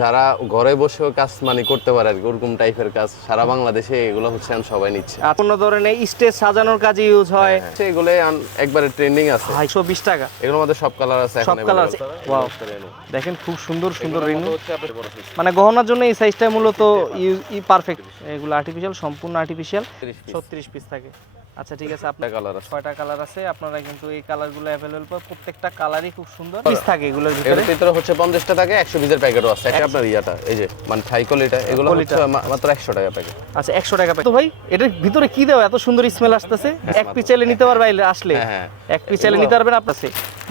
যারা ঘরে বসেও কাজ মানে করতে পারে আর কি, ওরকম টাইপের কাজ সারা বাংলাদেশে এগুলো হচ্ছে এখন সবাই নিচ্ছে। কোনো ধরনের স্টেজ সাজানোর কাজে ইউজ হয়। এগুলো একবারে ট্রেন্ডিং আছে। 220 টাকা। এগুলোর মধ্যে সব কালার আছে, সব এখন কালার আছে। ওয়াও, দেখেন খুব সুন্দর সুন্দর রেনু, মানে গহনার জন্য এই সাইজটা মূলত পারফেক্ট। এগুলো আর্টিফিশিয়াল, সম্পূর্ণ আর্টিফিশিয়াল। 36 পিস থাকে। আচ্ছা ঠিক আছে, আপনার কালার আছে, 6টা কালার আছে। আপনারা কিন্তু এই কালারগুলো अवेलेबल পাবেন, প্রত্যেকটা কালারই খুব সুন্দর। পিস থাকে এগুলোর ভিতরে, এর ভিতরে হচ্ছে 50টা থাকে, 120 এর প্যাকেটও আছে। একটা আপনার ইয়াটা এই যে মানে থাই কোয়ালিটি, এগুলো হচ্ছে মাত্র 100 টাকা প্যাকেট। আচ্ছা 100 টাকা প্যাকেট। তো ভাই এটার ভিতরে কি দেওয়া, এত সুন্দর স্মেল আসতেছে। এক পিস চাইলে নিতে পারবে আসলে, এক পিস চাইলে নিতে পারবেন আপনার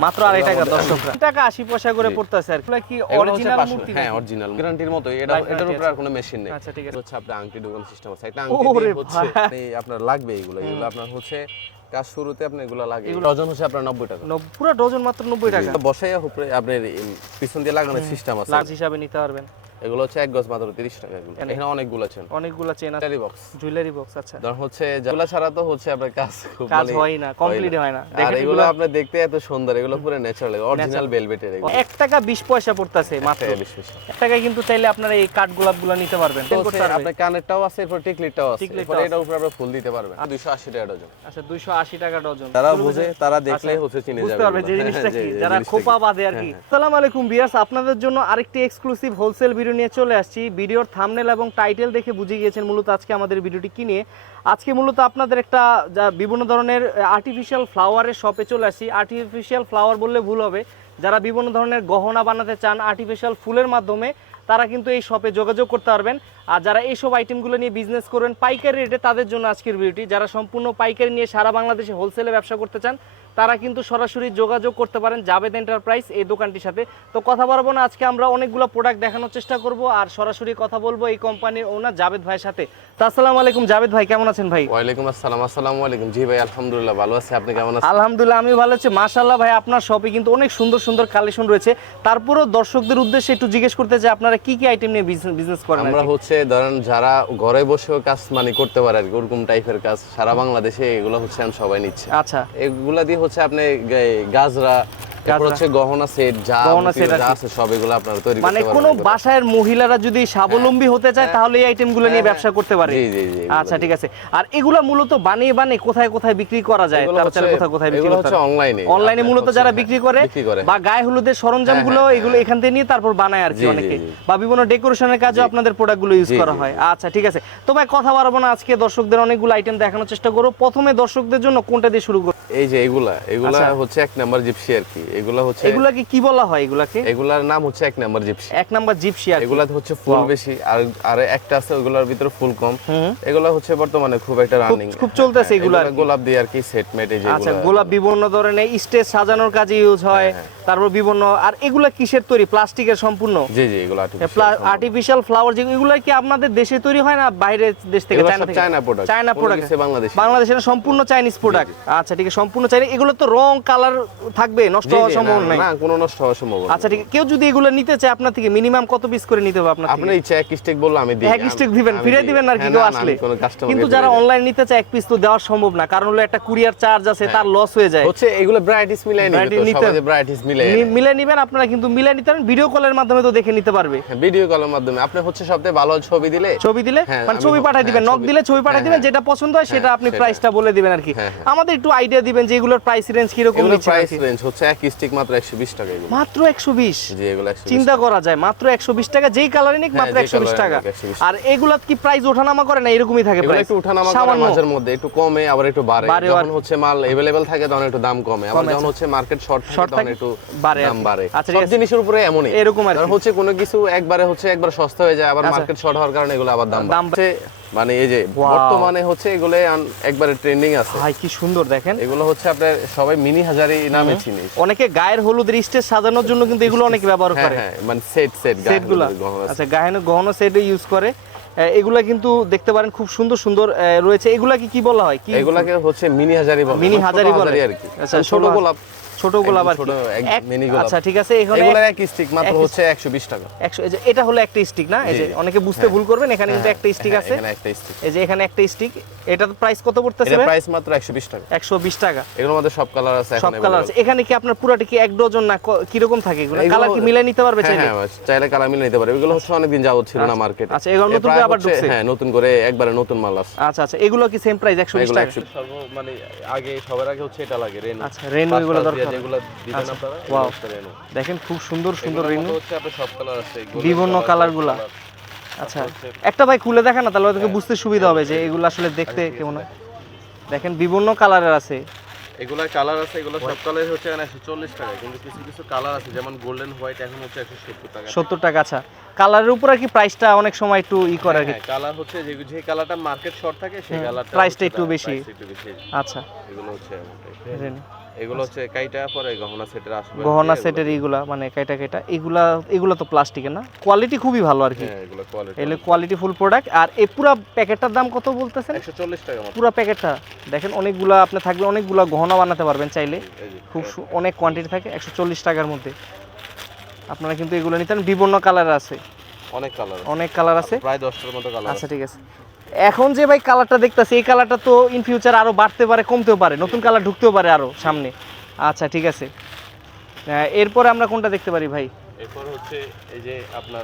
মাত্র 2.5 টাকা। দর্শকরা টাকা 80 পয়সা করে পড়তেছে আর কি অরিজিনাল মূর্তি। হ্যাঁ অরিজিনাল গ্যারান্টির মতো। এটার উপরে আর কোনো মেশিন নেই। আচ্ছা ঠিক আছে, হচ্ছে আপনার আংটি দোকান সিস্টেম আছে। একটা আংটি হচ্ছে আপনার লাগবে এগুলো আপনার হচ্ছে কাজ শুরুতে আপনার এগুলো লাগে। ডজন হচ্ছে আপনার 90 টাকা, পুরো ডজন মাত্র 90 টাকা। বসাইয়া উপরে আপনার পিছন দিয়ে লাগানোর সিস্টেম আছে, লার্জ হিসাবে নিতে পারবেন। এগুলো হচ্ছে এক গজ মাত্র 30 টাকা। এখানে অনেকগুলো চেন আছে, জুয়েলারি বক্স। আচ্ছা ধর হচ্ছে যেগুলো ছাড়া তো হচ্ছে আপনার কাজ খুব কাজ হয় না, কমপ্লিট হয় না। আর এগুলো আপনি দেখতে এত সুন্দর, এগুলো পুরো ন্যাচারাল অরিজিনাল ভেলভেটের। এগুলো 1 টাকা 20 পয়সা পড়তাছে মাত্র। 20 পয়সা 1 টাকায় কিন্তু চাইলে আপনারা এই কাঠ গোলাপগুলো নিতে পারবেন। আপনার কানেরটাও আছে, এরপর টিকলিটাও আছে, এরপর এটার উপরে আপনি ফুল দিতে পারবেন। 280 টাকা ডজন। আচ্ছা 280 টাকা ডজন। তারা বুঝে, তারা দেখলেই হচ্ছে চিনে যাবে, বুঝতে পারবে যে জিনিসটা কি, যারা খোপা বাঁধে আর কি। আসসালামু আলাইকুম ভিউয়ার্স, আপনাদের জন্য আরেকটি এক্সক্লুসিভ হোলসেল ভিডিও নিয়ে চলে আসছি। ভিডিওর থাম্বনেল এবং টাইটেল দেখে বুঝে গিয়েছেন মূলত আজকে আমাদের ভিডিওটি কি নিয়ে। আজকে মূলত আপনাদের একটা বিভিন্ন ধরনের আর্টিফিশিয়াল ফ্লাওয়ারের শপে চলে আসছি। আর্টিফিশিয়াল ফ্লাওয়ার বললে ভুল হবে, যারা বিভিন্ন ধরনের গহনা বানাতে চান আর্টিফিশিয়াল ফুলের মাধ্যমে, তারা কিন্তু এই শপে যোগাযোগ করতে পারবেন। আর যারা এইসব আইটেমগুলো নিয়ে বিজনেস করবেন পাইকারি রেটে, তাদের জন্য আজকের ভিডিওটি। যারা সম্পূর্ণ পাইকারি নিয়ে সারা বাংলাদেশে হোলসেলে ব্যবসা করতে চান, তারা কিন্তু সরাসরি যোগাযোগ করতে পারেন জাবেদ এন্টারপ্রাইজ এই দোকানটির সাথে। তো কথা বলবো না, আজকে আমরা অনেকগুলো প্রোডাক্ট দেখানোর চেষ্টা করব আর সরাসরি কথা বলবো এই কোম্পানির ওনার জাবেদ ভাইয়ের সাথে। তো আসসালামু আলাইকুম জাবেদ ভাই, কেমন আছেন ভাই? ওয়ালাইকুম আসসালাম। আসসালামু আলাইকুম। জি ভাই আলহামদুলিল্লাহ ভালো আছি, আপনি কেমন আছেন? আলহামদুলিল্লাহ আমি ভালো আছি। মাশাআল্লাহ ভাই, আপনার শপে কিন্তু অনেক সুন্দর সুন্দর কালেকশন রয়েছে। তারপরেও দর্শকদের উদ্দেশ্যে একটু জিজ্ঞেস করতে চাই, আপনারা কি কি আইটেম নিয়ে বিজনেস করেন? আমরা হচ্ছে ধরেন যারা ঘরে বসেও কাজ মানে করতে পারে আর কি, ওরকম টাইপের কাজ সারা বাংলাদেশে এগুলো হচ্ছে এখন সবাই নিচ্ছে। আচ্ছা এগুলা দিয়ে হচ্ছে আপনি গাজরা, তারপর হচ্ছে গহনা সেট, যা আছে সব এগুলো আপনারা তৈরি করতে পারবেন। মানে কোনো বাসার মহিলারা যদি স্বাবলম্বী হতে চায় তাহলে এই আইটেমগুলো নিয়ে ব্যবসা করতে পারে। জি জি জি। আচ্ছা ঠিক আছে। আর এগুলা মূলত বানিয়ে কোথায় কোথায় বিক্রি করা যায়? তারপরে কোথায় কোথায় বিক্রি হচ্ছে অনলাইনে মূলত যারা বিক্রি করে, বা গায়ে হলুদের সরঞ্জামগুলো এগুলো এখান থেকে নিয়ে তারপর বানায় আর কি অনেকে, বা বিভিন্ন ডেকোরেশনের কাজে আপনাদের প্রোডাক্টগুলো ইউজ করা হয়। আচ্ছা ঠিক আছে। তো ভাই কথা বাড়াবো না, আজকে দর্শকদের অনেকগুলো আইটেম দেখানোর চেষ্টা করব। প্রথমে দর্শকদের জন্য কোনটা দিয়ে শুরু করব? এই যে এগুলা হচ্ছে 1 নাম্বার জিপসি আর কি। এগুলাকে কি বলা হয়? এগুলার নাম হচ্ছে 1 নাম্বার জিপসি। 1 নাম্বার জিপসি আর এগুলা হচ্ছে ফুল বেশি, আর একটা আছে ওগুলোর ভিতরে ফুল কম। এগুলা হচ্ছে বর্তমানে খুব একটা রানিং, খুব চলতেছে এগুলা। গোলাপ দিয়ে আর কি সেট মেট। এই যে আচ্ছা গোলাপ বিভিন্ন ধরনের স্টেজ সাজানোর কাজে ইউজ হয়। তারপর বিভিন্ন, আর এগুলা কিসের তৈরি? প্লাস্টিকের সম্পূর্ণ? জি জি, এগুলা আর্টিফিশিয়াল ফ্লাওয়ার। যেগুলো কি আপনাদের দেশে তৈরি হয় না বাইরের দেশ থেকে? China product. চায়না প্রোডাক্ট বাংলাদেশের সম্পূর্ণ চাইনিজ প্রোডাক্ট। আচ্ছা ঠিক আছে, সম্পূর্ণ চাইনিজ। এগুলো তো রং কালার থাকবে, নষ্ট হওয়ার সম্ভাবনা নাই? না, কোনো নষ্ট হওয়ার সম্ভাবনা। আচ্ছা ঠিক আছে। কেউ যদি এগুলো নিতে চায় আপনার থেকে, মিনিমাম কত পিস করে নিতে হবে আপনার থেকে? আপনি ইচ্ছা 1 স্টিক বললে আমি দিই। 1 স্টিক দিবেন, ফিরে দিবেন আর কি কেউ আসলে? কিন্তু যারা অনলাইন নিতে চায় 1 পিস তো দেওয়া সম্ভব না, কারণ হলো একটা কুরিয়ার চার্জ আছে, তার লস হয়ে যায়। হচ্ছে এগুলো ব্রাইটিস মিলাই নিতে, সবাই ব্রাইটিস মিলাই নেবেন আপনারা, কিন্তু মিলাই নিতে পারেন। ভিডিও কলের মাধ্যমে তো দেখে নিতে পারবে। ভিডিও কলের মাধ্যমে আপনি হচ্ছে সবচেয়ে ভালো ছবি দিলে মানে ছবি পাঠিয়ে দিবেন, নক দিলে ছবি পাঠিয়ে দিবেন, যেটা পছন্দ হয় সেটা আপনি প্রাইসটা বলে দিবেন আর কি। আমাদের একটু আইডিয়া দিবেন যে এগুলোর প্রাইস রেঞ্জ কি রকম নিচ্ছে? প্রাইস রেঞ্জ হচ্ছে 1 স্টিক মাত্র 120 টাকা। এগুলো মাত্র 120? জি এগুলো 120। চিন্তা করা যায়, মাত্র 120 টাকা, যেই কালারই নিক মাত্র 120 টাকা। আর এগুলা কি প্রাইস ওঠানামা করে না এরকমই থাকে? প্রাইস একটু ওঠানামা করে, মাঝের মধ্যে একটু কমে আবার একটু বাড়ে। যখন হচ্ছে মাল अवेलेबल থাকে তখন একটু দাম কমে, আবার যখন হচ্ছে মার্কেট শর্ট থাকে তখন একটু দাম বাড়ে। সব জিনিসের উপরে এমনই এরকম আর কারণ হচ্ছে কোনো কিছু একবার সস্তা হয়ে যায়, আবার মার্কেট শর্ট হওয়ার কারণে এগুলো আবার দাম বাড়ছে। মানে এই যে বর্তমানে হচ্ছে এগুলো একবারে ট্রেন্ডিং আছে। ভাই কি সুন্দর দেখেন। এগুলো হচ্ছে আপনার সবাই মিনি হাজারি নামে চিনি। অনেকে গায়ের হলুদের স্টেজ সাজানোর জন্য কিন্তু এগুলো অনেকে ব্যবহার করে। হ্যাঁ মানে সেটগুলো। আচ্ছা গহনা সেট ইউজ করে। এগুলা কিন্তু দেখতে পারেন খুব সুন্দর সুন্দর রয়েছে। এগুলা কি বলা হয়? কি এগুলাকে হচ্ছে মিনি হাজারি বলে। মিনি হাজারি বলে আর কি। আচ্ছা ছোট গোলাপ, ছোটগুলো আবার ছোট মিনি গোলাপ। আচ্ছা ঠিক আছে, এখানে এগুলোর এক স্টিক মাত্র হচ্ছে 120 টাকা। 100, এই যে এটা হলো একটা স্টিক না, এই যে অনেকে বুঝতে ভুল করবেন, এখানে কিন্তু একটা স্টিক আছে, এখানে একটা স্টিক, এই যে এখানে একটা স্টিক। এটার প্রাইস কত পড়তেছে? এর প্রাইস মাত্র 120 টাকা। 120 টাকা। এগুলোর মধ্যে সব কালার আছে, সব কালার আছে। এখানে কি আপনার পুরাটা কি এক ডজন না কি রকম থাকে? এগুলো কালার কি মিলাই নিতে পারবে চাইলে? হ্যাঁ, চাইলে কালার মিলাই নিতে পারবে। এগুলো হচ্ছে অনেক দিন যাবত ছিল না মার্কেটে। আচ্ছা, এগুলো নতুন করে আবার ঢুকছে? হ্যাঁ, নতুন করে একবারে নতুন মাল আছে। আচ্ছা আচ্ছা, এগুলো কি সেম প্রাইস 120 টাকা? সর্ব মানে আগে সবার আগে হচ্ছে এটা লাগে রেনু। আচ্ছা, রেনু এগুলো দরকার, এগুলো দিবেন আপনারা। ওয়াও, রেনু দেখেন খুব সুন্দর সুন্দর রেনু হচ্ছে আপনার সব কালার আছে, বিভিন্ন কালারগুলো। আচ্ছা, একটা ভাই খুলে দেখেন না, তাহলে ওদেরকে বুঝতে সুবিধা হবে যে এগুলো আসলে দেখতে কেমন হয়। দেখেন বিভিন্ন কালারের আছে, এগুলা কালার আছে, এগুলো সব কালার হচ্ছে 140 টাকা, কিন্তু কিছু কিছু কালার আছে যেমন গোল্ডেন হোয়াইট এখন হচ্ছে 170 টাকা। 70 টাকা। আচ্ছা, কালারের উপর আর কি প্রাইসটা অনেক সময় একটু ই করে আর কি। কালার হচ্ছে যে কালারটা মার্কেট শর্ট থাকে সেই কালারটা প্রাইসটা একটু বেশি। আচ্ছা, এগুলো হচ্ছে এগুলো হচ্ছে কাইটা পরে গহনা সেটের আসবে, গহনা সেটের এইগুলা মানে কাইটা কাইটা এগুলা তো প্লাস্টিকের না, কোয়ালিটি খুবই ভালো আর কি। হ্যাঁ, এগুলো কোয়ালিটি, এগুলো কোয়ালিটি ফুল প্রোডাক্ট। আর এই পুরো প্যাকেটটার দাম কত বলতেছেন? 140 টাকা মাত্র। পুরো প্যাকেটটা দেখেন, অনেকগুলা আপনি থাকবে, অনেকগুলা গহনা বানাতে পারবেন চাইলে, খুব অনেক কোয়ান্টিটি থাকে। 140 টাকার মধ্যে আপনারা কিন্তু এগুলো নিতেন। বিভিন্ন কালার আছে, অনেক কালার আছে, প্রায় 10টার মতো কালার। আচ্ছা ঠিক আছে। এখন যে ভাই কালারটা দেখতেছি, এই কালারটা তো ইন ফিউচার আরো বাড়তে পারে, কমতেও পারে, নতুন কালার ঢুকতেও পারে আরো সামনে। আচ্ছা ঠিক আছে, এরপরে আমরা কোনটা দেখতে পারি ভাই? এরপর হচ্ছে এই যে আপনার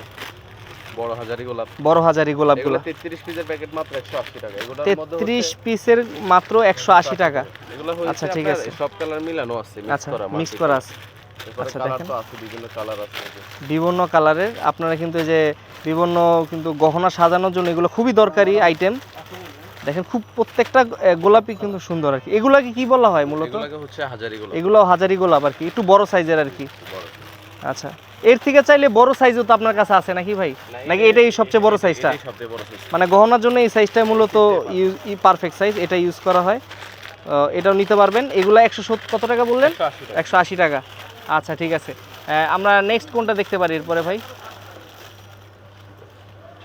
বড় হাজারি গোলাপ। বড় হাজারি গোলাপগুলো 33 পিসের প্যাকেট মাত্র 180 টাকা। এগুলোর মধ্যে 33 পিসের মাত্র 180 টাকা। এগুলো হচ্ছে আচ্ছা ঠিক আছে, সব কালার মিলানো আছে, আচ্ছা মিক্স করা আছে। আচ্ছা দেখেন, বিভিন্ন কালার আছে, বিভিন্ন কালারের। আপনারা কিন্তু এই যে বিভিন্ন কিন্তু গহনা সাজানোর জন্য এগুলো খুবই দরকারি আইটেম। দেখেন খুব প্রত্যেকটা গোলাপই কিন্তু সুন্দর আর কি। এগুলাকে কি বলা হয় মূলত? এগুলোকে হচ্ছে হাজারি গোলাপ। এগুলো হাজারি গোলাপ আর কি, একটু বড় সাইজের আর কি। আচ্ছা, এর থেকে চাইলে বড় সাইজও তো আপনার কাছে আছে নাকি ভাই? নাকি এটাই সবচেয়ে বড় সাইজটা? মানে গহনার জন্য এই সাইজটা মূলত পারফেক্ট সাইজ, এটা ইউজ করা হয়। এটাও নিতে পারবেন। এগুলো 170 কত টাকা বললেন? 180 টাকা। আচ্ছা ঠিক আছে, আমরা নেক্সট কোনটা দেখতে পারি এরপরে ভাই?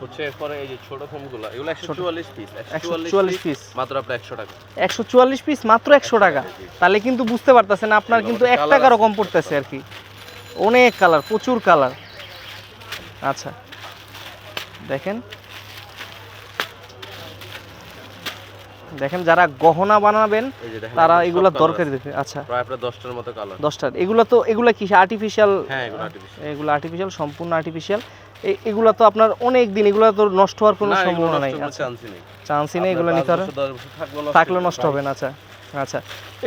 হচ্ছে এরপরে এই যে ছোট ফোমগুলো, এগুলো 144 পিস। 144 পিস মাত্র আপনার 100 টাকা। 144 পিস মাত্র 100 টাকা। তাহলে কিন্তু বুঝতে পারতেছেন আপনার কিন্তু 1 টাকারও কম পড়তেছে আর কি। অনেক কালার, প্রচুর কালার। আচ্ছা দেখেন, দেখেন যারা গহনা বানাবেন তারা এগুলো দরকারি দেখে। আচ্ছা, প্রায় আপনার 10টার মতো কালার। 10টার। এগুলো তো এগুলো কি আর্টিফিশিয়াল? হ্যাঁ, এগুলো আর্টিফিশিয়াল। এগুলো আর্টিফিশিয়াল, সম্পূর্ণ আর্টিফিশিয়াল। এগুলো তো আপনার অনেক দিন, এগুলো তো নষ্ট হওয়ার কোনো সম্ভাবনা নাই। আচ্ছা, চান্সই নেই এগুলো নিতে পারে, থাকলেও নষ্ট হবে না। আচ্ছা আচ্ছা,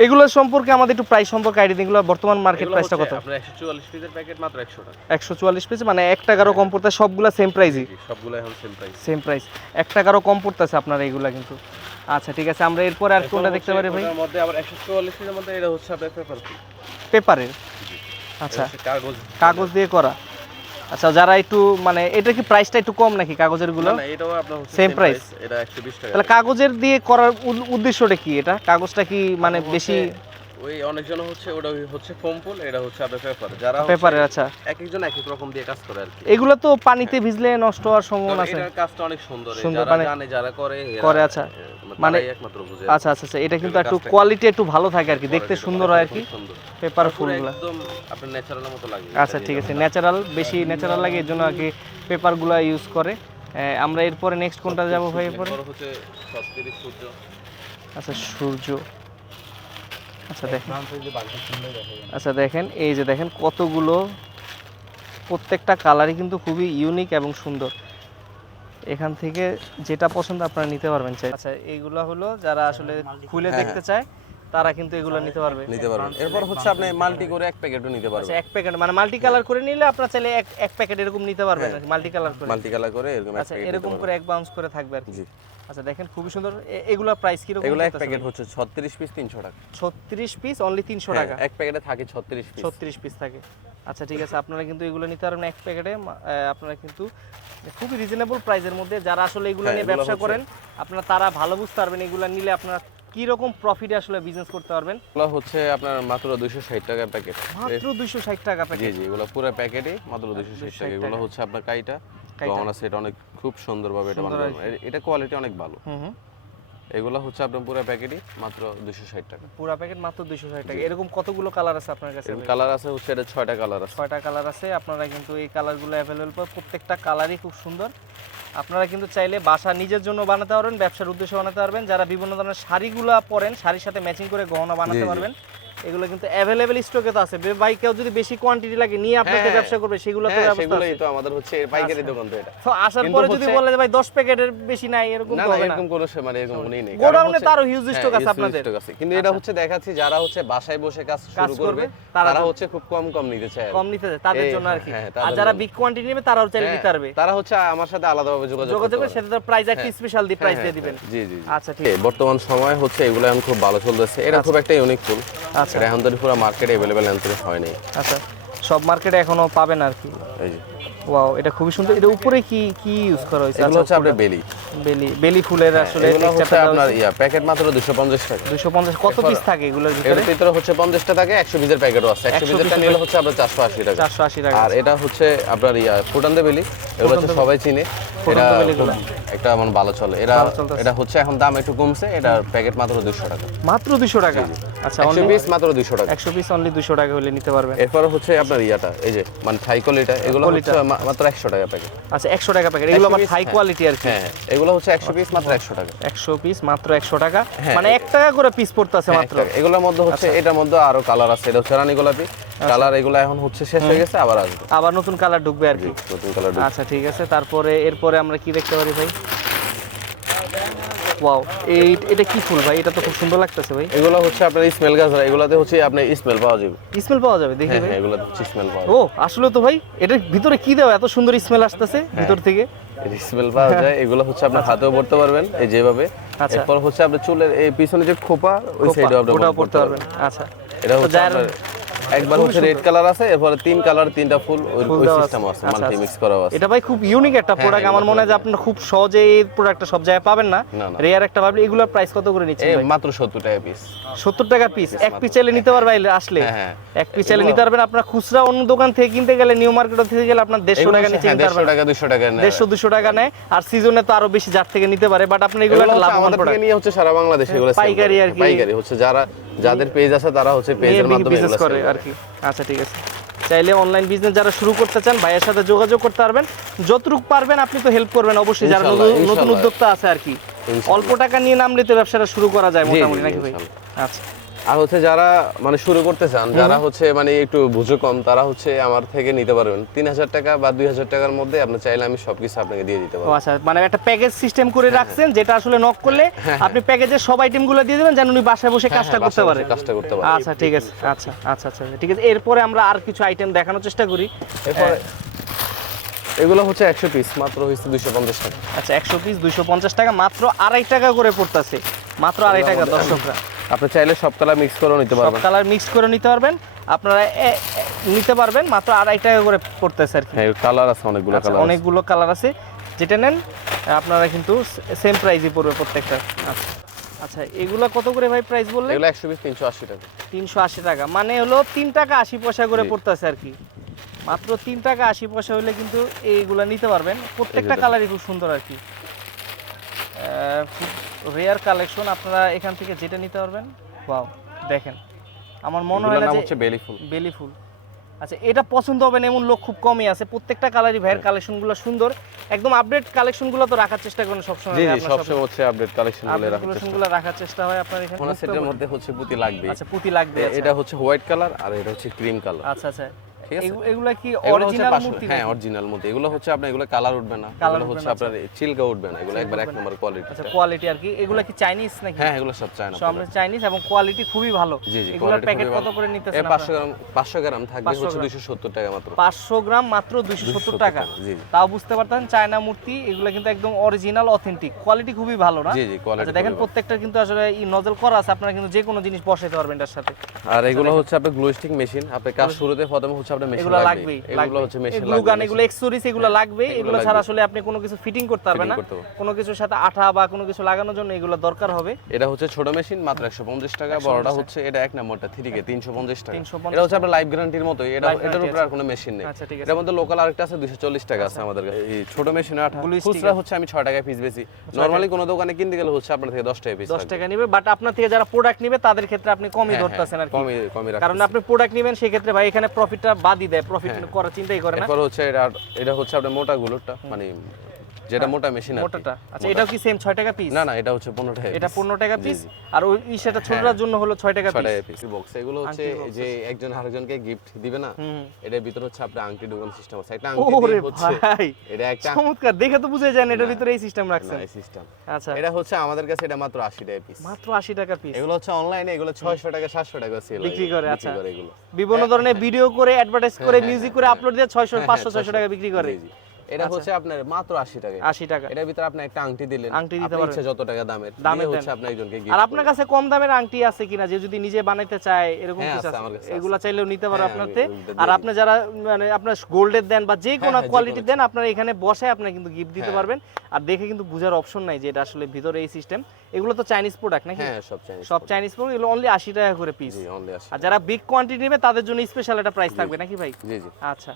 এগুলো সম্পর্কে আমাদের একটু প্রাইস সম্পর্কে আইডিয়া দিন। এগুলো বর্তমান মার্কেট প্রাইসটা কত? আপনার 144 পিসের প্যাকেট মাত্র 100 টাকা। 144 পিস মানে 1 টাকারও কম পড়তেছে। সবগুলা সেম প্রাইসই? সবগুলো এখন সেম প্রাইস। সেম প্রাইস, 1 টাকারও কম পড়তেছে আপনার এইগুলা কিন্তু। আচ্ছা ঠিক আছে, আমরা এরপর আর কোনটা দেখতে পারি ভাই? এর মধ্যে আবার 144 এর মধ্যে এটা হচ্ছে আপনার পেপার ফুল। পেপারের? আচ্ছা, কাগজ দিয়ে করা। আচ্ছা, যারা একটু মানে এটা কি প্রাইসটা একটু কম নাকি কাগজের গুলো? না, এটাও আপনার সেম প্রাইস, এটা 120 টাকা। তাহলে কাগজের দিয়ে করার উদ্দেশ্যটা কি? এটা কাগজটা কি মানে বেশি ওই অনেকজন হচ্ছে ওটা হচ্ছে ফোম ফুল, এটা হচ্ছে আপনার পেপার। যারা পেপারের, আচ্ছা এক একজন এক এক রকম দিয়ে কাজ করে আর কি। এগুলো তো পানিতে ভিজলে নষ্ট হওয়ার সম্ভাবনা আছে। এটার কাজটা অনেক সুন্দর, সুন্দর, যারা জানে যারা করে। আচ্ছা মানে একমাত্র বুঝে। আচ্ছা আচ্ছা আচ্ছা, এটা কিন্তু একটু কোয়ালিটি একটু ভালো থাকে আর কি, দেখতে সুন্দর হয় আর কি পেপার ফুলগুলো। একদম আপনার ন্যাচারাল মতো লাগে। আচ্ছা ঠিক আছে, ন্যাচারাল, বেশি ন্যাচারাল লাগে এর জন্য আর কি পেপারগুলো ইউজ করে। আমরা এরপরে নেক্সট কোনটা যাব ভাই? এরপরে হচ্ছে সবথেকে সূর্য। আচ্ছা, সূর্য। আচ্ছা দেখেন, আচ্ছা দেখেন, এই যে দেখেন কতগুলো, প্রত্যেকটা কালারই কিন্তু খুবই ইউনিক এবং সুন্দর। এখান থেকে যেটা পছন্দ আপনারা নিতে পারবেন চাই। আচ্ছা, এইগুলো হলো যারা আসলে খুলে দেখতে চায় তারা কিন্তু এগুলো নিতে পারবেন। এরপর হচ্ছে আপনি মাল্টি করে এক প্যাকেটও নিতে পারবেন। আচ্ছা, এক প্যাকেট মানে মাল্টি কালার করে নিলে আপনারা চাইলে এক প্যাকেট এরকম নিতে পারবেন মাল্টি কালার করে। মাল্টি কালার করে এরকম আচ্ছা, এরকম করে এক বাউন্স করে থাকবে আর কি। আচ্ছা দেখেন, খুবই সুন্দর। এগুলা প্রাইস কি রকম? এগুলো এক প্যাকেট হচ্ছে 36 পিস 300 টাকা। 36 পিস অনলি 300 টাকা। এক প্যাকেটে থাকে 36 পিস। 36 পিস থাকে। আচ্ছা ঠিক আছে, আপনারা কিন্তু এগুলো নিতে পারবেন এক প্যাকেটে। আপনারা কিন্তু খুবই রিজনেবল প্রাইসের মধ্যে, যারা আসলে এগুলো নিয়ে ব্যবসা করেন আপনারা তারা ভালো বুঝতে পারবেন এগুলো নিলে আপনারা কি রকম প্রফিটে আসলে বিজনেস করতে পারবেন। এগুলো হচ্ছে আপনার মাত্র 260 টাকা প্যাকেট। মাত্র 260 টাকা প্যাকেট? জি জি, এগুলো পুরো প্যাকেটে মাত্র 260 টাকা। এগুলো হচ্ছে আপনার কাইটা গহনা সেট, অনেক খুব সুন্দরভাবে এটা বানানো। এটা কোয়ালিটি অনেক ভালো। এগুলো হচ্ছে আপনার পুরো প্যাকেটই মাত্র 260 টাকা। পুরো প্যাকেট মাত্র 260 টাকা। এরকম কতগুলো কালার আছে আপনার কাছে? কালার আছে হচ্ছে এটা 6টা কালার আছে। 6টা কালার আছে, আপনারা কিন্তু এই কালারগুলো अवेलेबल পাবেন। প্রত্যেকটা কালারই খুব সুন্দর। আপনারা কিন্তু চাইলে বাসা নিজের জন্য বানাতে পারবেন, ব্যবসার উদ্দেশ্যে বানাতে পারবেন। যারা বিভিন্ন ধরনের শাড়িগুলো পরেন, শাড়ির সাথে ম্যাচিং করে গহনা বানাতে পারবেন। এগুলো কিন্তু अवेलेबल স্টকে তো আছে। ভাই কেউ যদি বেশি কোয়ান্টিটি লাগে নিয়ে আপনাকে ব্যবসা করবে, সেগুলো তো ব্যবস্থা আছে। সেগুলোই তো আমাদের হচ্ছে পাইকারি দোকান তো এটা। তো আসার পরে যদি বলে যে ভাই 10 প্যাকেটের বেশি নাই, এরকম তো হবে না। এরকম কোনো মানে এরকম মনেই নেই। গোডাউনে তো আরো হিউজ স্টক আছে আপনাদের। কিন্তু এটা হচ্ছে দেখাচ্ছি যারা হচ্ছে বাসায় বসে কাজ শুরু করবে তারা হচ্ছে খুব কম নিতে চায়। কম নিতে চায় তাদের জন্য আর কি। আর যারা বিগ কোয়ান্টিটি নেবে তারাও চাইলে নিতে পারবে। তারা হচ্ছে আমার সাথে আলাদাভাবে যোগাযোগ করবে, সেটা তো প্রাইস একটা স্পেশাল দি প্রাইস দিয়ে দিবেন। জি জি। আচ্ছা ঠিক আছে। বর্তমান সময় হচ্ছে এগুলো এখন খুব ভালো চলতেছে। এটা খুব একটা ইউনিক ফুল। আচ্ছা। এটা এখন তো পুরো মার্কেটে अवेलेबल এন্ট্রি হয়নি। আচ্ছা, সব মার্কেটে এখনো পাবেন আর কি। এই যে ওয়াও, এটা খুবই সুন্দর। এটা উপরে কি কি ইউজ করা হয়েছে? এগুলো হচ্ছে আপনার বেলি ফুলের আসলে এগুলো হচ্ছে আপনার প্যাকেট মাত্র 250 টাকা। 250 কত পিস থাকে এগুলোর ভিতরে? এর ভিতরে হচ্ছে 50টা থাকে, 120 এর প্যাকেটও আছে। 120 টা নিলে হচ্ছে আপনার 480 টাকা। 480 টাকা। আর এটা হচ্ছে আপনার ফুটান্দে বেলি, এগুলো হচ্ছে সবাই চিনে। এটা একটা মানে ভালো চলে। এটা হচ্ছে এখন দাম একটু কমছে। এটার প্যাকেট মাত্র 200 টাকা। মাত্র 200 টাকা? আচ্ছা, 100 পিস মাত্র 200 টাকা। 100 পিস অনলি 200 টাকা হলে নিতে পারবেন। এরপর হচ্ছে আপনার এই যে মানে থাই কোয়ালিটি, এগুলো হচ্ছে মাত্র 100 টাকা প্যাকেট। আচ্ছা, 100 টাকা প্যাকেট। এগুলো আবার হাই কোয়ালিটি আর কি। হ্যাঁ, এগুলো হচ্ছে 100 পিস মাত্র 100 টাকা। 100 পিস মাত্র 100 টাকা, মানে 1 টাকা করে পিস পড়তেছে মাত্র। এগুলোর মধ্যে হচ্ছে এটার মধ্যে আরো কালার আছে। এটা হচ্ছে রানী গোলাপি কালার। এগুলো এখন হচ্ছে শেষ হয়ে গেছে, আবার আসবে। আবার নতুন কালার ঢুকবে আর কি। নতুন কালার ঢুকবে। আচ্ছা ঠিক আছে। তারপরে এরপরে আমরা কি দেখতে পারি ভাই? ওয়াও, এটা কি ফুল ভাই? এটা তো খুব সুন্দর লাগতেছে ভাই। এগুলো হচ্ছে আপনার স্মেল গাছ, এগুলাতে হচ্ছে আপনি স্মেল পাওয়া যাবে। স্মেল পাওয়া যাবে? দেখি ভাই। হ্যাঁ, এগুলাতে হচ্ছে স্মেল পাওয়া ও আসলে তো ভাই এটার ভিতরে কি দেওয়া এত সুন্দর স্মেল আসতেছে ভিতর থেকে? স্মেল পাওয়া যায়। এগুলো হচ্ছে আপনার হাতেও পড়তে পারবেন এই যেভাবে। আচ্ছা। এরপর হচ্ছে আপনার চুলের এই পিছনে যে খোপা, ওই সাইডে আপনি ওটাও পড়তে পারবেন। আচ্ছা, এটা হচ্ছে আপনার একবার হচ্ছে রেড কালার আছে, এরপরে 3 কালার 3টা ফুল ওই সিস্টেম আছে, মাল্টি মিক্স করা আছে। এটা ভাই খুব ইউনিক একটা প্রোডাক্ট। আমার মনে হয় যে আপনারা খুব সহজে এই প্রোডাক্টটা সব জায়গায় পাবেন না। রেয়ার একটা পাবেন। এগুলোর প্রাইস কত করে নিচ্ছেন ভাই? মাত্র 70 টাকা পিস। 70 টাকা পিস। এক পিস চাইলে নিতে পারবে আসলে? হ্যাঁ, এক পিস চাইলে নিতে পারবেন। আপনারা খুচরা অন্য দোকান থেকে কিনতে গেলে, নিউ মার্কেট থেকে গেলে আপনার 150 টাকা নিচে নিতে পারবেন। 150 টাকা 200 টাকা নেয়। 150-200 টাকা নেয়। আর সিজনে তো আরো বেশি যার থেকে নিতে পারে। বাট আপনি এগুলো একটা লাভবান প্রোডাক্ট নিয়ে হচ্ছে সারা বাংলাদেশ এগুলো পাইকারি আর কি। পাইকারি হচ্ছে যাদের পেজ আছে তারা হচ্ছে পেজের মাধ্যমে বিজনেস করে আর কি। আচ্ছা ঠিক আছে। চাইলে অনলাইন বিজনেস যারা শুরু করতে চান ভাইয়ের সাথে যোগাযোগ করতে পারবেন। যতটুকু পারবেন আপনি তো হেল্প করবেন অবশ্যই, যারা নতুন উদ্যোক্তা আছে আর কি। অল্প টাকা নিয়ে নামলে তো ব্যবসাটা শুরু করা যায় মোটামুটি, নাকি ভাই? আচ্ছা। আর হচ্ছে যারা মানে শুরু করতে চান, যারা হচ্ছে মানে একটু বুঝো কম, তারা হচ্ছে আমার থেকে নিতে পারবেন 3000 টাকা বা 2000 টাকার মধ্যে। আপনি চাইলে আমি সবকিছু আপনাকে দিয়ে দিতে পারবো। আচ্ছা, মানে একটা প্যাকেজ সিস্টেম করে রাখছেন, যেটা আসলে নক করলে আপনি প্যাকেজের সব আইটেমগুলো দিয়ে দিবেন, যেন উনি বাসায় বসে কাজটা করতে পারে। আচ্ছা ঠিক আছে। আচ্ছা আচ্ছা আচ্ছা ঠিক আছে। এরপরে আমরা আর কিছু আইটেম দেখানোর চেষ্টা করি। এরপরে এগুলো হচ্ছে 100 পিস মাত্র হইছে 250 টাকা। আচ্ছা, 100 পিস 250 টাকা, মাত্র 2.5 টাকা করে পড়তেছে। মাত্র 2.5 টাকা দর্শকরা। আপনি চাইলে সব কালার মিক্স করে নিতে পারবেন। সব কালার মিক্স করে নিতে পারবেন আপনারা, নিতে পারবেন মাত্র 2.5 টাকা করে পড়তেছে আর কি। হ্যাঁ, কালার আছে অনেকগুলো কালার। অনেকগুলো কালার আছে, যেটা নেন আপনারা কিন্তু সেম প্রাইসই পড়বে প্রত্যেকটা। আচ্ছা আচ্ছা, এগুলা কত করে ভাই প্রাইস বললেন? এগুলো 100 পিস 380 টাকা। 380 টাকা, মানে হলো 3 টাকা 80 পয়সা করে পড়তেছে আর কি। মাত্র 3 টাকা 80 পয়সা হলে কিন্তু এইগুলা নিতে পারবেন। প্রত্যেকটা কালারই খুব সুন্দর আর কি। রেয়ার কালেকশন, আপনারা এখান থেকে যেটা নিতে পারবেন। ওয়াও, দেখেন আমার মনে হয় যে হচ্ছে বেলি ফুল। আচ্ছা, এটা পছন্দ হবে না এমন লোক খুব কমই আছে। প্রত্যেকটা কালারই ভাইয়ের কালেকশনগুলো সুন্দর, একদম আপডেট কালেকশনগুলো তো রাখার চেষ্টা করেন সবসময়। জি জি, সবসময় হচ্ছে আপডেট কালেকশনগুলো রাখার চেষ্টা হয় আপনার এখানে। কোন সেটের মধ্যে হচ্ছে পুঁতি লাগবে। আচ্ছা, পুঁতি লাগবে। এটা হচ্ছে হোয়াইট কালার আর এটা হচ্ছে ক্রিম কালার। আচ্ছা আচ্ছা, ঠিক আছে। এগুলা কি অরিজিনাল মূর্তি? হ্যাঁ, অরিজিনাল মূর্তি। এগুলো হচ্ছে আপনার এগুলো কালার উঠবে না, এগুলো হচ্ছে আপনার চিলকা উঠবে না, এগুলো একবার এক নম্বর কোয়ালিটি। আচ্ছা, কোয়ালিটি আর কি। এগুলা কি চাইনিজ নাকি? হ্যাঁ, এগুলো সব চায়না। সব চাইনিজ এবং কোয়ালিটি খুবই ভালো। জি জি, এগুলোর প্যাকেট কত করে নিতেছেন? 500 গ্রাম থাকবে হচ্ছে 270 টাকা মাত্র। 500 গ্রাম মাত্র 270 টাকা। জি, তাও বুঝতে পারতেন চায়না মূর্তি, এগুলো কিন্তু একদম অরিজিনাল অথেন্টিক, কোয়ালিটি খুবই ভালো না? জি জি, কোয়ালিটি। আচ্ছা, দেখেন প্রত্যেকটা কিন্তু আসলে নজল করা আছে, আপনারা কিন্তু যে কোনো জিনিস বসাইতে পারবেন এর সাথে। আর এগুলো হচ্ছে আপনার গ্লো স্টিক মেশিন। আপনি কাজ শুরুতে প্রথমে হচ্ছে আপনি আপনার মেশিন এগুলো লাগবে, এগুলো হচ্ছে মেশিন গ্লু গান, এগুলো এক্সেসরিজ এগুলো লাগবে। এগুলো ছাড়া আসলে আপনি কোনো কিছু ফিটিং করতে পারবেন না, কোনো কিছুর সাথে আঠা বা কোনো কিছু লাগানোর জন্য এগুলো দরকার হবে। এটা হচ্ছে ছোট মেশিন মাত্র 150 টাকা, বড়টা হচ্ছে এটা এক নম্বরটা 3K 350 টাকা। এটা হচ্ছে আপনার লাইফ গ্যারান্টির মতো, এটার উপরে আর কোনো মেশিন নেই। এর মধ্যে লোকাল আরেকটা আছে 240 টাকা আছে আমাদের কাছে। এই ছোট মেশিনে আঠা খুচরা হচ্ছে আমি 6 টাকা পিস বেশি, নরমালি কোনো দোকানে কিনতে গেলে হচ্ছে আপনার থেকে 10 টাকা পিস 10 টাকা নেবে, বাট আপনার থেকে যারা প্রোডাক্ট নেবে তাদের ক্ষেত্রে আপনি কমই ধরতেছেন আর কি, কমই রাখছেন, কারণ আপনি প্রোডাক্ট নেবেন সেই ক্ষেত্রে ভাই এখানে প্রফিটটা বাদই দেয়, প্রফিট করার চিন্তাই করে না। এরপর হচ্ছে এটা হচ্ছে আপনার মোটা গুলোটা, মানে যেটা মোটা মেশিন আছে মোটাটা। আচ্ছা, এটাও কি সেম 6 টাকা পিস? না না, এটা হচ্ছে 15 টাকা, এটা 15 টাকা পিস, আর ওই সেটা ছোটটার জন্য হলো 6 টাকা 6 টাকা পিস। বক্স এগুলো হচ্ছে যে একজন আরেকজনকে গিফট দিবে না, এটার ভিতরে হচ্ছে আপনার আংটি ঢোকানো সিস্টেম আছে, একটা আংটি দিয়ে হচ্ছে এটা একটা চমৎকার, দেখে তো বুঝে যায় না এটার ভিতরে এই সিস্টেম রাখছেন। এই সিস্টেম, আচ্ছা, এটা হচ্ছে আমাদের কাছে এটা মাত্র 80 টাকা পিস, মাত্র 80 টাকা পিস। এগুলো হচ্ছে অনলাইনে এগুলো 600 টাকা 700 টাকা সেল বিক্রি করে। আচ্ছা, এগুলো বিভিন্ন ধরনের ভিডিও করে অ্যাডভার্টাইজ করে মিউজিক করে আপলোড দিয়ে 600 500 600 টাকা বিক্রি করে। এটা হচ্ছে আপনার মাত্র 80 টাকা। 80 টাকা। এটার ভিতরে আপনি একটা আংটি দিলেন, আংটি দিতে পারবেন ইচ্ছা যত টাকা দামের হচ্ছে আপনি একজনকে গিফট। আর আপনার কাছে কম দামের আংটি আছে কিনা, যে যদি নিজে বানাইতে চায় এরকম কিছু আছে? এগুলা চাইলেও নিতে পারো আপনাতে। আর আপনি যারা মানে আপনার গোল্ডের দেন বা যে কোনো কোয়ালিটি দেন, আপনারা এখানে বসে আপনারা কিন্তু গিফট দিতে পারবেন। আর দেখে কিন্তু বুঝার অপশন নাই যে এটা আসলে ভিতরে এই সিস্টেম। এগুলো তো চাইনিজ প্রোডাক্ট নাকি? হ্যাঁ, সব চাইনিজ প্রোডাক্ট। এগুলো অনলি 80 টাকা করে পিস। জি, অনলি 80। আর যারা বিগ কোয়ান্টিটি নেবে তাদের জন্য স্পেশাল একটা প্রাইস থাকবে নাকি ভাই? জি জি। আচ্ছা,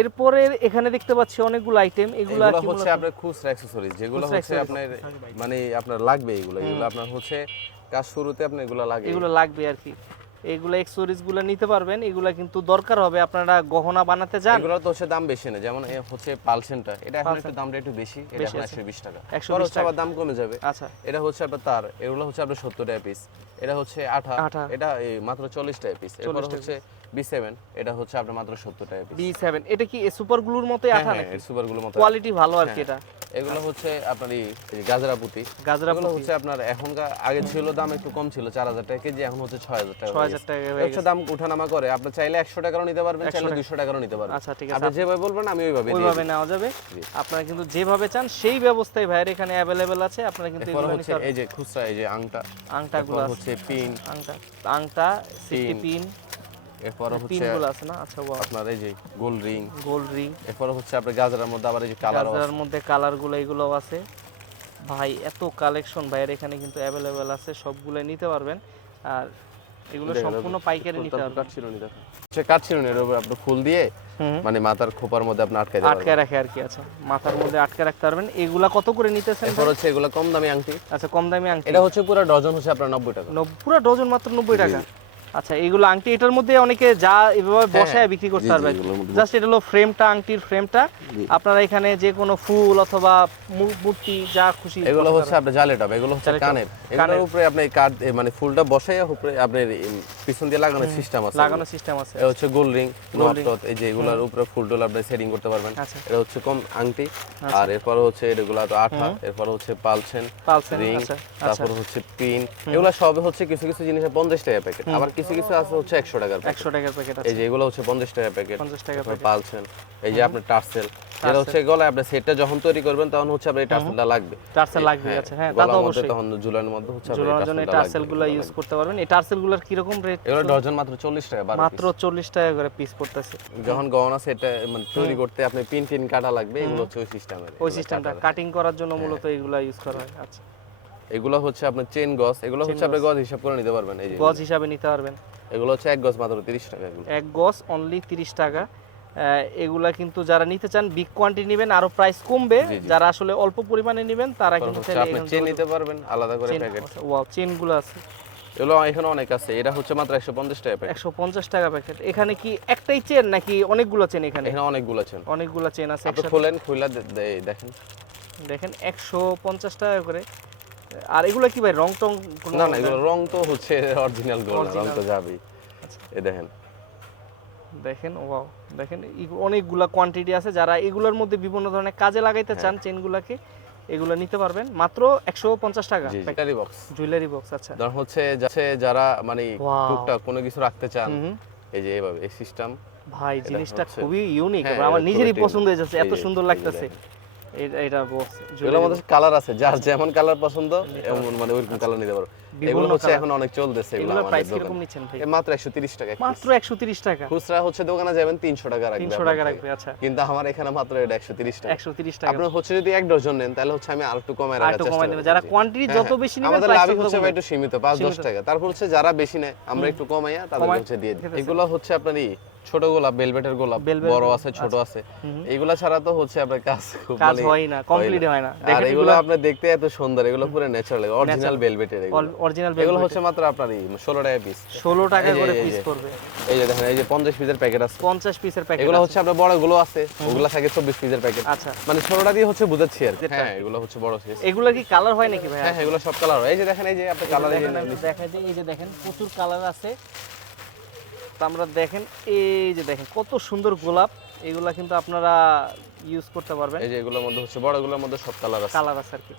এরপরে এখানে দেখতে পাচ্ছি অনেকগুলো আইটেম। এগুলো হচ্ছে আপনার খুচরা অ্যাকসেসরিজ, যেগুলো হচ্ছে আপনার মানে আপনার লাগবে, এগুলো আপনার হচ্ছে কাজ শুরুতে আপনার এগুলো লাগবে আর কি। এগুলো অ্যাকসেসরিজ গুলো নিতে পারবেন, এগুলো কিন্তু দরকার হবে আপনারা গহনা বানাতে যান। এগুলো তো হচ্ছে দাম বেশি না, যেমন হচ্ছে পালসেনটা, এটা এখন একটু দামটা একটু বেশি, এটা 120 টাকা, 120 টাকা দাম কমে যাবে। আচ্ছা, এটা হচ্ছে আপনার তার, এগুলো হচ্ছে আপনার 70 টাকা পিস। এটা হচ্ছে আঠা, এটা এই মাত্র 40 টাকা পিস। এরপর হচ্ছে B7, এটা হচ্ছে আপনার মাত্র 70 টাকা পিস। B7 এটা কি সুপার গ্লুর মতোই আঠা নাকি? সুপার গ্লুর মতো, কোয়ালিটি ভালো আর কি। এটা এগুলো হচ্ছে আপনার এই গাজরাপুতি, এগুলো হচ্ছে আপনার এখনকার আগে ছিল দাম একটু কম ছিল 4000 টাকা কেজি, এখন হচ্ছে 6000 টাকা। 6000 টাকা হয়ে গেছে। দাম ওঠানামা করে, আপনি চাইলে 100 টাকারও নিতে পারবেন, চাইলে 200 টাকারও নিতে পারবেন। আচ্ছা, ঠিক আছে, আপনি যেভাবে বলবেন আমি ওইভাবে নেওয়া যাবে। আপনারা কিন্তু যেভাবে চান সেই ব্যবস্থায় ভাইয়ের এখানে अवेलेबल আছে। আপনারা কিন্তু এগুলো হচ্ছে এই যে খুচরা, এই যে আংটাগুলো হচ্ছে পিন, আংটা সিটি পিন, এরপর হচ্ছে পিনগুলো আছে না? আচ্ছা, আপনার এই যে গোল্ড রিং, এরপর হচ্ছে আপনার গাজরার মধ্যে আবার এই যে গাজরার মধ্যে কালারগুলো এগুলো আছে। ভাই এত কালেকশন ভাইয়ের এখানে কিন্তু अवेलेबल আছে, সবগুলো নিতে পারবেন। আর এগুলো সম্পূর্ণ পাইকারি নিতে পারবেন। কাটছিলনির উপর আপনি ফুল দিয়ে মানে মাথার খোপার মধ্যে আপনি আটকে রাখে আর কি। আচ্ছা, মাথার মধ্যে আটকে রাখতে পারবেন। এগুলা কত করে নিতেছেন? এরপর হচ্ছে এগুলা কম দামি আংটি। আচ্ছা, কম দামি আংটি, এটা হচ্ছে পুরো ডজন হচ্ছে আপনার 90 টাকা। পুরো ডজন মাত্র 90 টাকা। আচ্ছা, এগুলো আংটি, এটার মধ্যে অনেকে যা এভাবে বসায় বিক্রি করতে পারবেন। জাস্ট এটা হলো ফ্রেমটা, আংটির ফ্রেমটা। আপনারা এখানে যে কোনো ফুল অথবা মূর্তি যা খুশি, এগুলো হচ্ছে আপনার জালে টপ, এগুলো হচ্ছে কানের, এগুলোর উপরে আপনি কাট মানে ফুলটা বসাইয়া উপরে আপনার পিছন দিয়ে লাগানোর সিস্টেম আছে। এটা হচ্ছে গোল্ড রিং, নট, এই যে এগুলোর উপরে ফুল টুল আপনি সেটিং করতে পারবেন। এটা হচ্ছে কম আংটি। আর এরপর হচ্ছে এগুলো তো আঠা, এরপর হচ্ছে পালসেন রিং, তারপর হচ্ছে পিন, এগুলো সব হচ্ছে কিছু কিছু জিনিস 50 টাকা প্যাকেট, আবার কিছু কিছু আছে হচ্ছে 100 টাকার প্যাকেট আছে। এই যে এগুলো হচ্ছে 50 টাকা প্যাকেট, 50 টাকা প্যাকেট। পালসেন, এই যে আপনার টার্সেল, এটা হচ্ছে গলায় আপনি সেটটা যখন তৈরি করবেন তখন হচ্ছে আপনার এই টার্সেলটা লাগবে। আচ্ছা, হ্যাঁ, তা তো অবশ্যই। তখন ঝুলানোর মধ্যে হচ্ছে ঝুলানোর জন্য এই টার্সেলগুলো ইউজ করতে পারবেন। এই টার্সেলগুলোর কি রকম রেট? এগুলো ডজন মাত্র 40 টাকা, মাত্র 40 টাকা করে পিস পড়তেছে। যখন গহনা সেটটা মানে তৈরি করতে আপনি পিন কাটা লাগবে, এগুলো হচ্ছে ওই সিস্টেমটা কাটিং করার জন্য মূলত এগুলো ইউজ করা হয়। আচ্ছা, এগুলো হচ্ছে আপনার চেইন গজ, এগুলো হচ্ছে আপনি গজ হিসাব করে নিতে পারবেন। এই যে গজ হিসাবে নিতে পারবেন। এগুলো হচ্ছে এক গজ মাত্র 30 টাকা, এক গজ অনলি 30 টাকা। এগুলা কিন্তু যারা নিতে চান বিগ কোয়ান্টিটি নেবেন আরো প্রাইস কমবে, যারা আসলে অল্প পরিমাণে নেবেন তারা কিন্তু আপনি চেইন নিতে পারবেন আলাদা করে প্যাকেট। ওয়াও, চেইনগুলো আছে, এগুলো এখানে অনেক আছে। এটা হচ্ছে মাত্র 150 টাকা প্যাকেট। 150 টাকা প্যাকেট। এখানে কি একটাই চেন নাকি অনেকগুলো চেন? এখানে অনেকগুলো চেন আছে। আপনি খুলে দেখেন 150 টাকা করে। আর এগুলো কি ভাই রং টং? না না, এগুলো রং তো হচ্ছে অরিজিনাল গোল্ড, রং তো যাবেই। এই দেখেন ওয়াও, দেখেন অনেকগুলা কোয়ান্টিটি আছে। যারা এগুলোর মধ্যে বিভিন্ন ধরনের কাজে লাগাইতে চান চেনগুলোকে, এগুলো নিতে পারবেন মাত্র 150 টাকা। Jewellery box. আচ্ছা, ধর হচ্ছে যারা মানে টুকটাক কোনো কিছু রাখতে চান, এই যে এইভাবে এই সিস্টেম। ভাই জিনিসটা খুবই ইউনিক, আমার নিজেরই পছন্দ হয়েছে, এত সুন্দর লাগতেছে। এটা বক্স এগুলোর মধ্যে কালার আছে, যার যেমন কালার পছন্দ এমন মানে ওইরকম কালার নিতে পারো। এগুলো হচ্ছে এখন অনেক চলতেছে, এগুলো এগুলোর আমাদের প্রাইস দোকানে কিরকম নিচ্ছেন ভাই? মাত্র 130 টাকা। মাত্র 130 টাকা। খুচরা হচ্ছে দোকানে যাবেন 300 টাকা রাখবে, 300 টাকা রাখবে। আচ্ছা, কিন্তু আমার এখানে মাত্র এটা 130 টাকা। 130 টাকা। আপনি হচ্ছে যদি এক ডজন নেন তাহলে হচ্ছে আমি আরেকটু কমায় রাখার চেষ্টা করব। যারা কোয়ান্টিটি যত বেশি নেবে আমাদের লাভ হচ্ছে ভাই একটু সীমিত, 5-10 টাকা। তারপর হচ্ছে যারা বেশি নেয় আমরা একটু কমাইয়া তাদের হচ্ছে দিয়ে দিই। এগুলো হচ্ছে আপনার ছোট গোলাপ, ভেলভেটের গোলাপ, বড় আছে ছোট আছে। এগুলা ছাড়া তো হচ্ছে আপনার কাজ খুব কাজ হয় না, কমপ্লিট হয় না। আর এগুলো আপনি দেখতে এত সুন্দর, এগুলো পুরো ন্যাচারাল অরিজিনাল ভেলভেটের। অরিজিনাল এগুলো হচ্ছে মাত্র আপনার 16 টাকা পিস। 16 টাকা করে পিস করবে। এই যে দেখেন, এই যে 50 পিসের প্যাকেট আছে, 50 পিসের প্যাকেট। এগুলো হচ্ছে আপনার বড় গুলো আছে, ওগুলা থাকে 24 পিসের প্যাকেট। আচ্ছা, মানে 16 টা দিয়ে হচ্ছে বুঝাচ্ছি আর কি। হ্যাঁ, এগুলো হচ্ছে বড় সাইজ। এগুলো কি কালার হয় নাকি ভাই? হ্যাঁ, এগুলো সব কালার হয়। এই যে দেখেন, এই যে আপনি কালার দেখাই দিই। এই যে দেখেন প্রচুর কালার আছে। তো আমরা দেখেন, এই যে দেখেন কত সুন্দর গোলাপ। এগুলা কিন্তু আপনারা ইউজ করতে পারবেন। এই যে এগুলোর মধ্যে হচ্ছে বড়গুলোর মধ্যে সব কালার আছে। কালার আছে আর কি,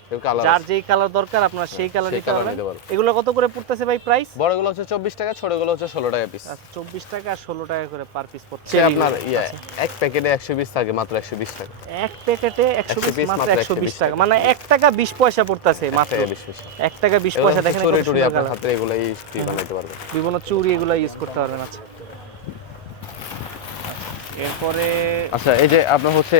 যার যেই কালার দরকার আপনারা সেই কালার নিতে পারবেন। এগুলো কত করে পড়তেছে ভাই প্রাইস? বড়গুলো হচ্ছে 24 টাকা, ছোটগুলো হচ্ছে 16 টাকা পিস। আচ্ছা, 24 টাকা আর 16 টাকা করে পার পিস পড়ছে। আপনার এক প্যাকেটে 120 থাকে, মাত্র 120 টাকা। এক প্যাকেটে 120, মাত্র 120 টাকা, মানে 1 টাকা 20 পয়সা পড়তেছে মাত্র। 1 টাকা 20 পয়সা। দেখেন কত সুন্দর আপনার হাতে এগুলো ইউজ বানাইতে পারবেন, বিভিন্ন চুড়ি এগুলো ইউজ করতে পারবেন। আচ্ছা, এরপরে আচ্ছা এই যে আপনার হচ্ছে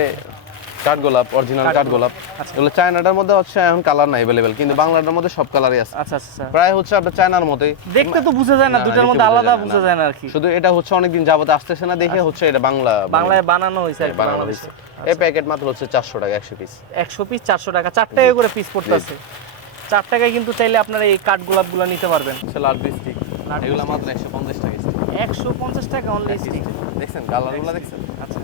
কাঠগোলাপ, অরিজিনাল কাঠগোলাপ। এগুলো চায়নাটার মধ্যে হচ্ছে এখন কালার না अवेलेबल, কিন্তু বাংলাটার মধ্যে সব কালারই আছে। আচ্ছা আচ্ছা, প্রায় হচ্ছে আপনার চায়নার মতোই দেখতে তো বোঝা যায় না, দুটোর মধ্যে আলাদা বোঝা যায় না আর কি। শুধু এটা হচ্ছে অনেকদিন যাবত আসতেছে না দেখে হচ্ছে এটা বাংলায় বানানো হইছে আর কি, বাংলাদেশে। এই প্যাকেট মাত্র হচ্ছে 400 টাকা 100 পিস। 100 পিস 400 টাকা, 4 টাকা করে পিস পড়তেছে। 4 টাকায় কিন্তু চাইলে আপনারা এই কাঠগোলাপগুলো নিতে পারবেন। লাল স্টিক এগুলো মাত্র 150 টাকা। 150 টাকা অনলি স্টিক। দেখছেন কালারগুলো দেখছেন? আচ্ছা,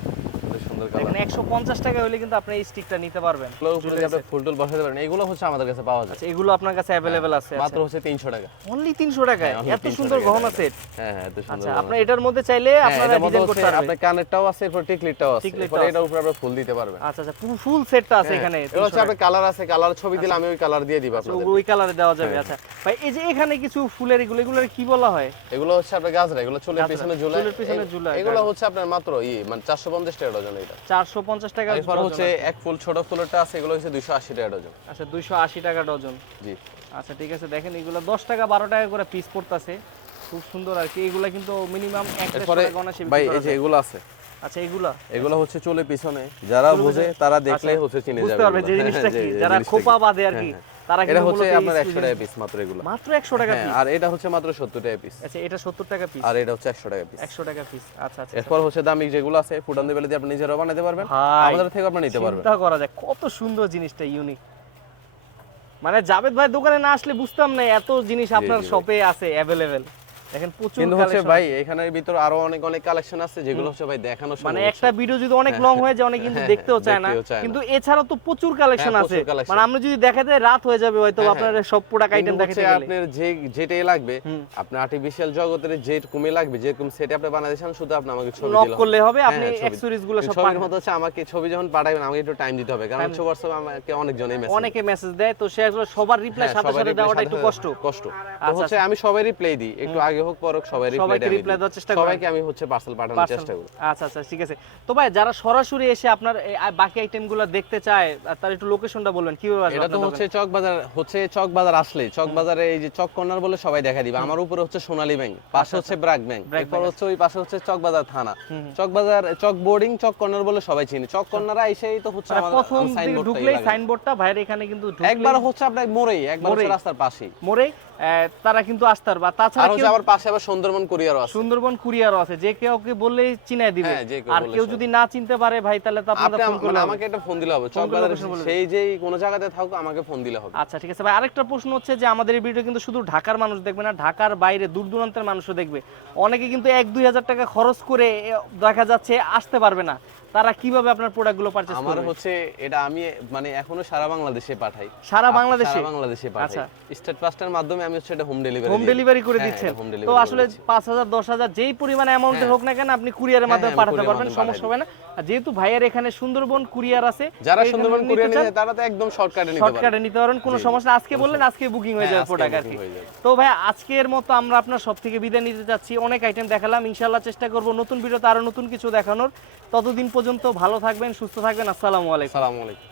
সুন্দর কালার। দেখেন 150 টাকা হলে কিন্তু আপনি এই স্টিকটা নিতে পারবেন। উপরে আপনি ফুল টুল বসাতে পারেন। এগুলো হচ্ছে আমাদের কাছে পাওয়া যায়। আচ্ছা, এগুলো আপনার কাছে अवेलेबल আছে? মাত্র হচ্ছে 300 টাকা। অনলি 300 টাকায় এত সুন্দর গহনা সেট? হ্যাঁ হ্যাঁ, এত সুন্দর। আচ্ছা, আপনি এটার মধ্যে চাইলে আপনারা ডিজাইন করতে পারবেন। আপনার কানেরটাও আছে, এরপর টিকলিটাও আছে, এরপর এটার উপরে আপনি ফুল দিতে পারবেন। আচ্ছা আচ্ছা, পুরো ফুল সেটটা আছে এখানে। এগুলো হচ্ছে আপনার কালার আছে, কালার ছবি দিলে আমি ওই কালার দিয়ে দিব আপনাদের। ওই কালারে দেওয়া যাবে। আচ্ছা ভাই, এই যে এখানে কিছু ফুলের এগুলোর কি বলা হয়? এগুলো হচ্ছে আপনার গাজরা, এগুলো চুলের পিছনে ঝুলায়। চুলের পিছনে ঝুলায়। এগুলো হচ্ছে আপনার মাত্র মানে 450 টাকা ডজন। এটা 450 টাকা এরপর হচ্ছে এক ফুল ছোট ফুলটা আছে, এগুলো হচ্ছে 280 টাকা ডজন। আচ্ছা, 280 টাকা ডজন। জি আচ্ছা, ঠিক আছে। দেখেন এগুলো 10 টাকা 12 টাকা করে পিস পড়তাছে, খুব সুন্দর আর কি। এগুলো কিন্তু মিনিমাম 1 টাকা গণা সে ভাই। এই যে এগুলো আছে। আচ্ছা, এগুলো হচ্ছে চুলের পিছনে, যারা বুঝে তারা দেখলে হচ্ছে চিনে যাবে, বুঝতে পারবে যে জিনিসটা কি। যারা খোপা বাঁধে আর কি, তারা এটা হচ্ছে আপনার 100 টাকা পিস মাত্র। এগুলো মাত্র 100 টাকা পিস। আর এটা হচ্ছে মাত্র 70 টাকা পিস। আচ্ছা, এটা 70 টাকা পিস, আর এটা হচ্ছে 100 টাকা পিস। 100 টাকা পিস। আচ্ছা আচ্ছা। এরপর হচ্ছে দামি যেগুলো আছে ফুটান দিবেলে দিয়ে আপনি নিজেরাও বানাতে পারবেন, আমাদের থেকে আপনি নিতে পারবেন। চিন্তা করা যায় কত সুন্দর জিনিসটা, ইউনিক। মানে জাবেদ ভাই দোকানে না আসলে বুঝতাম না এত জিনিস আপনার শপে আছে अवेलेबल। দেখেন প্রচুর কিন্তু হচ্ছে ভাই এখানের ভিতর আরো অনেক কালেকশন আছে যেগুলো হচ্ছে ভাই দেখানো সম্ভব। মানে একটা ভিডিও যদি অনেক লং হয়ে যায় অনেক কিন্তু দেখতেও চায় না, কিন্তু এছাড়া তো প্রচুর কালেকশন আছে। মানে আমরা যদি দেখাতে রাত হয়ে যাবে হয়তো আপনারা সব প্রোডাক্ট আইটেম দেখাতে গেলে। আপনার যেটাই লাগবে, আপনার আর্টিফিশিয়াল জগতের যে কমে লাগবে, যেরকম সেট আপনি বানাই দেন, শুধু আপনি আমাকে ছবি দিলে নক করলে হবে। আপনি অ্যাকসেসরিজ গুলো সব ছবির মতো হচ্ছে আমাকে ছবি যখন পাঠাবেন আমাকে একটু টাইম দিতে হবে, কারণ হচ্ছে WhatsApp আমাকে অনেকে মেসেজ দেয়, তো সে আসলে সবার রিপ্লাই সাথে সাথে দেওয়াটা একটু কষ্ট। তো হচ্ছে আমি সবাই রিপ্লাই দিই, একটু আগে হোক পর হোক সবাই রিপ্লাই দেওয়ার চেষ্টা করি। সবাইকে আমি হচ্ছে পার্সেল পাঠানোর চেষ্টা করি। আচ্ছা আচ্ছা, ঠিক আছে। তো ভাই যারা সরাসরি এসে আপনার বাকি আইটেমগুলো দেখতে চায়, তার একটু লোকেশনটা বলবেন কিভাবে আসবে? এটা তো হচ্ছে চকবাজার আসলে চকবাজারে এই যে চক কর্নার বলে সবাই দেখা দিবে। আমার উপরে হচ্ছে সোনালী ব্যাংক, পাশে হচ্ছে ব্র্যাক ব্যাংক, এরপর হচ্ছে ওই পাশে হচ্ছে চকবাজার থানা। চকবাজার চক বোর্ডিং চক কর্নার বলে সবাই চিনি। চক কর্নার এসেই তো হচ্ছে আমার প্রথম দিকে ঢুকলেই সাইনবোর্ডটা ভাইয়ের এখানে কিন্তু একবার হচ্ছে আপনার মোড়েই, একবার হচ্ছে রাস্তার পাশেই মোড়েই তারা কিন্তু আসতে পারবে। তাছাড়া আর আমার পাশে আবার সুন্দরবন কুরিয়ারও আছে। সুন্দরবন কুরিয়ারও আছে, যে কেউ ওকে বললেই চিনায় দিবে। আর কেউ যদি না চিনতে পারে ভাই, তাহলে তো আপনাদের ফোন করলে আমাকে একটা ফোন দিলে হবে। চকবাজারে সেই যেই কোন জায়গাতে থাকুক আমাকে ফোন দিলে হবে। আচ্ছা, ঠিক আছে ভাই। আরেকটা প্রশ্ন হচ্ছে যে আমাদের এই ভিডিও কিন্তু শুধু ঢাকার মানুষ দেখবে না, ঢাকার বাইরে দূর দূরান্তের মানুষও দেখবে। অনেকে কিন্তু 1-2 হাজার টাকা খরচ করে দেখা যাচ্ছে আসতে পারবে না, তারা কিভাবে আপনার প্রোডাক্টগুলো পারচেজ করবে? আমার হচ্ছে এটা আমি মানে এখনো সারা বাংলাদেশে পাঠাই। সারা বাংলাদেশে পাঠাই। আচ্ছা, স্টেট ফাস্টের মাধ্যমে আমি হচ্ছে এটা হোম ডেলিভারি করে দিচ্ছেন। তো আসলে 5000 10,000 যেই পরিমাণে অ্যামাউন্টের হোক না কেন আপনি কুরিয়ারের মাধ্যমে পাঠাতে পারবেন, সমস্যা হবে না। আর যেহেতু ভাইয়ের এখানে সুন্দরবন কুরিয়ার আছে, যারা সুন্দরবন কুরিয়ার নিতে তারা তো একদম শর্টকাটে নিতে পারবেন, কোনো সমস্যা। আজকে বললেন আজকে বুকিং হয়ে যাবে প্রোডাক্ট আর কি। তো ভাই আজকের মতো আমরা আপনার সব থেকে বিদায় নিতে যাচ্ছি। অনেক আইটেম দেখালাম, ইনশাআল্লাহ চেষ্টা করব নতুন ভিডিওতে আরো নতুন কিছু দেখানোর। ততদিন পর্যন্ত ভালো থাকবেন, সুস্থ থাকবেন। আসসালামু আলাইকুম।